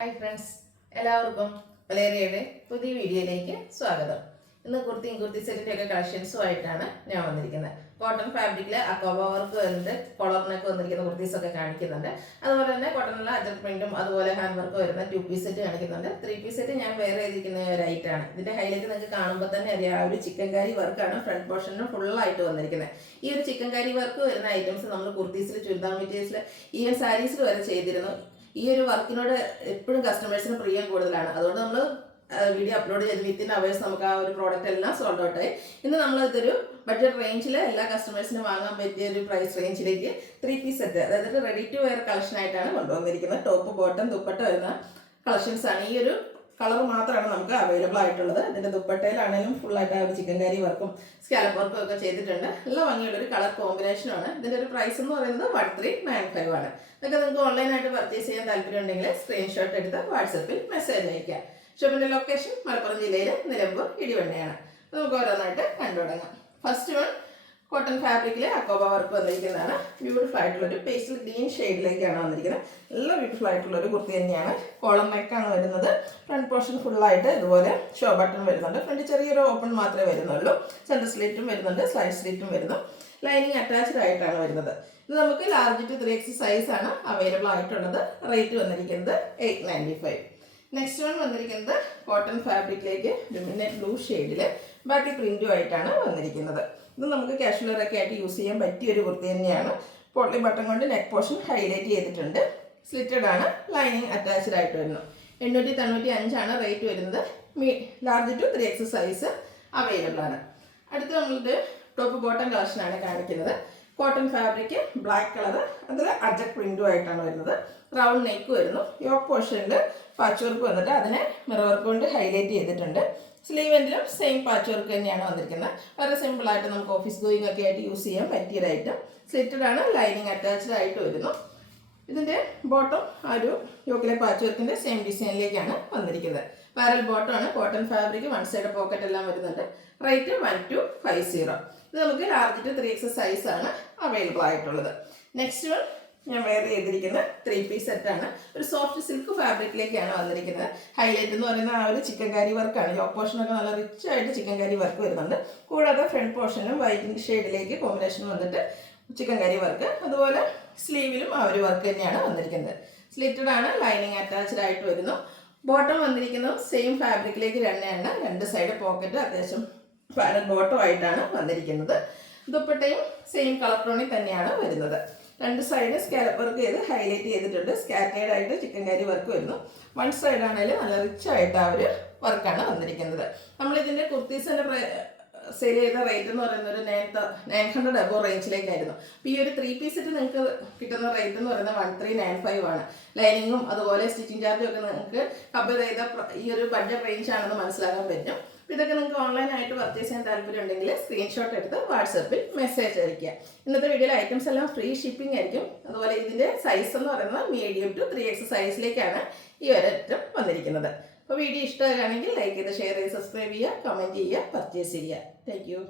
Hi friends, എല്ലാവർക്കും വലേറിയയുടെ പുതിയ വീഡിയോയിലേക്ക് സ്വാഗതം. ഇന്ന് കുർത്തി സെറ്റിൻ്റെ കളക്ഷൻസുമായിട്ടാണ് ഞാൻ വന്നിരിക്കുന്നത്. കോട്ടൺ ഫാബ്രിക്കിൽ അക്കോബ വർക്ക് വരുന്നുണ്ട്, കൊളറിനൊക്കെ വന്നിരിക്കുന്ന കുർത്തീസൊക്കെ കാണിക്കുന്നുണ്ട്. അതുപോലെ തന്നെ കോട്ടണിലെ അജർ പ്രിന്റും അതുപോലെ ഹാൻഡ് വർക്ക് വരുന്ന 2 പീസ് സെറ്റ് കാണിക്കുന്നുണ്ട്. 3 പീസ് സെറ്റ് ഞാൻ വേറെ ചെയ്തിരിക്കുന്ന ഒരു ഐറ്റാണ്. ഇതിൻ്റെ ഹൈലൈറ്റ് നിങ്ങൾക്ക് കാണുമ്പോൾ തന്നെ അറിയാം, ആ ഒരു ചിക്കൻ കാരി വർക്കാണ് ഫ്രണ്ട് പോർഷനിൽ ഫുള്ളായിട്ട് വന്നിരിക്കുന്നത്. ഈ ഒരു ചിക്കൻ കാരി വർക്ക് വരുന്ന ഐറ്റംസ് നമ്മൾ കുർത്തീസിൽ, ചുരിദാർ മെറ്റീരിയൽസിൽ, ഈവൻ സാരീസിൽ വരെ ചെയ്തിരുന്നു. ഈ ഒരു വർക്കിനോട് എപ്പോഴും കസ്റ്റമേഴ്സിന് പ്രിയം കൂടുതലാണ്. അതുകൊണ്ട് നമ്മൾ വീഡിയോ അപ്ലോഡ് ചെയ്ത് വിത്തിൻ അവേഴ്സ് നമുക്ക് ആ ഒരു പ്രോഡക്റ്റ് എല്ലാം സോൾഡ് ഔട്ട് ആയി. ഇന്ന് നമ്മൾ ഇതൊരു ബഡ്ജറ്റ് റേഞ്ചിൽ എല്ലാ കസ്റ്റമേഴ്സിനും വാങ്ങാൻ പറ്റിയ ഒരു പ്രൈസ് റേഞ്ചിലേക്ക് 3 പീസ് സെറ്റ്, അതായത് റെഡി ടു വെയർ കളക്ഷൻ ആയിട്ടാണ് കൊണ്ടുവന്നിരിക്കുന്നത്. ടോപ്പ് ബോട്ടം ദുപ്പട്ട വരുന്ന കളക്ഷൻസ് ആണ്. ഈ ഒരു കളർ മാത്രമാണ് നമുക്ക് അവൈലബിൾ ആയിട്ടുള്ളത്. ഇതിൻ്റെ ദുപ്പട്ടയിലാണെങ്കിലും ഫുള്ളായിട്ട് ആ ഒരു ചിക്കൻ കാരി വർക്കും സ്കാലപ്പ് വർക്കും ഒക്കെ ചെയ്തിട്ടുണ്ട്. നല്ല ഭംഗിയുള്ളൊരു കളർ കോമ്പിനേഷനാണ്. ഇതിൻ്റെ ഒരു പ്രൈസ് എന്ന് പറയുന്നത് 1395 ആണ്. ഇതൊക്കെ നിങ്ങൾക്ക് ഓൺലൈനായിട്ട് പർച്ചേസ് ചെയ്യാൻ താല്പര്യം ഉണ്ടെങ്കിൽ സ്ക്രീൻഷോട്ട് എടുത്ത് വാട്സപ്പിൽ മെസ്സേജ് അയക്കാം. ഷോപ്പിൻ്റെ ലൊക്കേഷൻ മലപ്പുറം ജില്ലയിലെ നിലമ്പൂർ ഇടിവണ്ണയാണ്. നമുക്ക് ഓരോന്നായിട്ട് കണ്ടു തുടങ്ങാം. ഫസ്റ്റ് വൺ കോട്ടൺ ഫാബ്രിക്കിൽ അക്കോബ വർക്ക് വന്നിരിക്കുന്നതാണ്. ബ്യൂട്ടിഫുൾ ആയിട്ടുള്ളൊരു പേസ്റ്റൽ ഗ്രീൻ ഷെയ്ഡിലേക്കാണ് വന്നിരിക്കുന്നത്. നല്ല ബ്യൂട്ടിഫുൾ ആയിട്ടുള്ളൊരു കുർത്തി തന്നെയാണ്. കോളർ നെക്കാണ് വരുന്നത്. ഫ്രണ്ട് പോർഷൻ ഫുള്ളായിട്ട് ഇതുപോലെ ഷോ ബട്ടൺ വരുന്നുണ്ട്. ഫ്രണ്ട് ചെറിയൊരു ഓപ്പൺ മാത്രമേ വരുന്നുള്ളൂ. സെൻറ്റർ സ്ലിറ്റും വരുന്നുണ്ട്, സൈഡ് സ്ലിറ്റും വരുന്നു. ലൈനിങ് അറ്റാച്ച്ഡ് ആയിട്ടാണ് വരുന്നത്. ഇത് നമുക്ക് ലാർജ് ടു 3X സൈസാണ് അവൈലബിൾ ആയിട്ടുള്ളത്. റേറ്റ് വന്നിരിക്കുന്നത് 895. നെക്സ്റ്റ് വൺ വന്നിരിക്കുന്നത് കോട്ടൺ ഫാബ്രിക്കിലേക്ക് മിഡ്നൈറ്റ് ബ്ലൂ ഷെയ്ഡിൽ ബാക്കി പ്രിന്റും ആയിട്ടാണ് വന്നിരിക്കുന്നത്. ഇത് നമുക്ക് കാഷ്വലറൊക്കെ ആയിട്ട് യൂസ് ചെയ്യാൻ പറ്റിയ ഒരു കുർത്തി തന്നെയാണ്. പോട്ട്ലി ബട്ടൺ കൊണ്ട് നെക്ക് പോർഷൻ ഹൈലൈറ്റ് ചെയ്തിട്ടുണ്ട്. സ്ലിറ്റഡ് ആണ്, ലൈനിങ് അറ്റാച്ച്ഡ് ആയിട്ട് വരുന്നു. 895 റേറ്റ് വരുന്നത്. Large to 3X size available ആണ്. അടുത്ത് നമ്മളുടെ ടോപ്പ് ബോട്ടം കളക്ഷനാണ് കാണിക്കുന്നത്. കോട്ടൺ ഫാബ്രിക്, ബ്ലാക്ക് കളർ, അതിൽ അജക് പ്രിന്റും ആയിട്ടാണ് വരുന്നത്. റൗണ്ട് നെക്ക് വരുന്നു. യോക്ക് പോർഷനിൽ പാച്ച് വർക്ക് വന്നിട്ട് അതിനെ മിറർ വർക്ക് കൊണ്ട് ഹൈലൈറ്റ് ചെയ്തിട്ടുണ്ട്. സ്ലീവ് എൻഡിലും സെയിം പാച്ച് വർക്ക് തന്നെയാണ് വന്നിരിക്കുന്നത്. വളരെ സിമ്പിളായിട്ട് നമുക്ക് ഓഫീസ് ഗോയിങ് ഒക്കെ ആയിട്ട് യൂസ് ചെയ്യാൻ പറ്റിയൊരു ഐറ്റം. സ്ലിറ്റഡ് ആണ്, ലൈനിങ് അറ്റാച്ച്ഡ് ആയിട്ട് വരുന്നു. ഇതിൻ്റെ ബോട്ടം ആ ഒരു യോക്കിലെ പാച്ച് വർക്കിൻ്റെ സെയിം ഡിസൈനിലേക്കാണ് വന്നിരിക്കുന്നത്. പാരൽ ബോട്ടം ആണ്. Cotton fabric, one side pocket എല്ലാം വരുന്നുണ്ട്. റേറ്റ് 1250. ഇത് നമുക്ക് ലാർജ് ടു 3X സൈസാണ് അവൈലബിൾ ആയിട്ടുള്ളത്. നെക്സ്റ്റ് വൺ ഞാൻ വെയർ ചെയ്തിരിക്കുന്ന 3 പീസ് സെറ്റാണ്. ഒരു സോഫ്റ്റ് സിൽക്ക് ഫാബ്രിക്കിലേക്കാണ് വന്നിരിക്കുന്നത്. ഹൈലൈറ്റ് എന്ന് പറയുന്ന ആ ഒരു ചിക്കൻ കാരി വർക്കാണ്. യോക്ക് പോർഷനൊക്കെ നല്ല റിച്ച് ആയിട്ട് ചിക്കൻ കാരി വർക്ക് വരുന്നുണ്ട്. കൂടാതെ ഫ്രണ്ട് പോർഷനും വൈറ്റിൻ്റെ ഷെയ്ഡിലേക്ക് കോമ്പിനേഷൻ വന്നിട്ട് ചിക്കൻ കാരി വർക്ക്. അതുപോലെ സ്ലീവിലും ആ ഒരു വർക്ക് തന്നെയാണ് വന്നിരിക്കുന്നത്. സ്ലിറ്റഡ് ആണ്, ലൈനിങ് അറ്റാച്ച്ഡ് ആയിട്ട് വരുന്നു. ബോട്ടം വന്നിരിക്കുന്നത് സെയിം ഫാബ്രിക്കിലേക്ക് തന്നെയാണ്. 2 സൈഡ് പോക്കറ്റ് അത്യാവശ്യം പാരൽ ബോട്ടം ആയിട്ടാണ് വന്നിരിക്കുന്നത്. ദുപ്പട്ടയും സെയിം കളർ ടോണിൽ തന്നെയാണ് വരുന്നത്. 2 സൈഡ് സ്കാലപ്പ് വർക്ക് ചെയ്ത് ഹൈലൈറ്റ് ചെയ്തിട്ടുണ്ട്. സ്കാറ്റേഡ് ആയിട്ട് ചിക്കൻ കാരി വർക്ക് വരുന്നു. വൺ സൈഡ് ആണെങ്കിലും നല്ല റിച്ച് ആയിട്ട് ആ ഒരു വർക്കാണ് വന്നിരിക്കുന്നത്. നമ്മളിതിൻ്റെ കുർത്തീസിൻ്റെ സെയിൽ ചെയ്ത റേറ്റ് എന്ന് പറയുന്നത് ഒരു 900 അബോവ് റേഞ്ചിലേക്കായിരുന്നു. അപ്പോൾ ഈ ഒരു 3 പീസ് സെറ്റ് നിങ്ങൾക്ക് കിട്ടുന്ന റേറ്റ് എന്ന് പറയുന്നത് 1395 ആണ്. ലൈനിങ്ങും അതുപോലെ സ്റ്റിച്ചിങ് ചാർജും ഒക്കെ നിങ്ങൾക്ക് കമ്പയർ ചെയ്ത ഈ ഒരു ബഡ്ജറ്റ് റേഞ്ച് ആണെന്ന് മനസ്സിലാക്കാൻ പറ്റും. ഇതൊക്കെ നിങ്ങൾക്ക് ഓൺലൈനായിട്ട് പർച്ചേസ് ചെയ്യാൻ താല്പര്യം ഉണ്ടെങ്കിൽ സ്ക്രീൻഷോട്ട് എടുത്ത് വാട്സപ്പിൽ മെസ്സേജ് അയയ്ക്കുക. ഇന്നത്തെ വീഡിയോയിൽ ഐറ്റംസ് എല്ലാം ഫ്രീ ഷിപ്പിംഗ് ആയിരിക്കും. അതുപോലെ ഇതിൻ്റെ സൈസ് എന്ന് പറയുന്നത് മീഡിയം ടു 3X സൈസിലേക്കാണ് ഈ ഒരു ഐറ്റം വന്നിരിക്കുന്നത്. അപ്പോൾ വീഡിയോ ഇഷ്ടമാണെങ്കിൽ ലൈക്ക് ചെയ്ത്, ഷെയർ ചെയ്ത്, സബ്സ്ക്രൈബ് ചെയ്യുക, കമൻറ്റ് ചെയ്യുക, പർച്ചേസ് ചെയ്യുക. Thank you.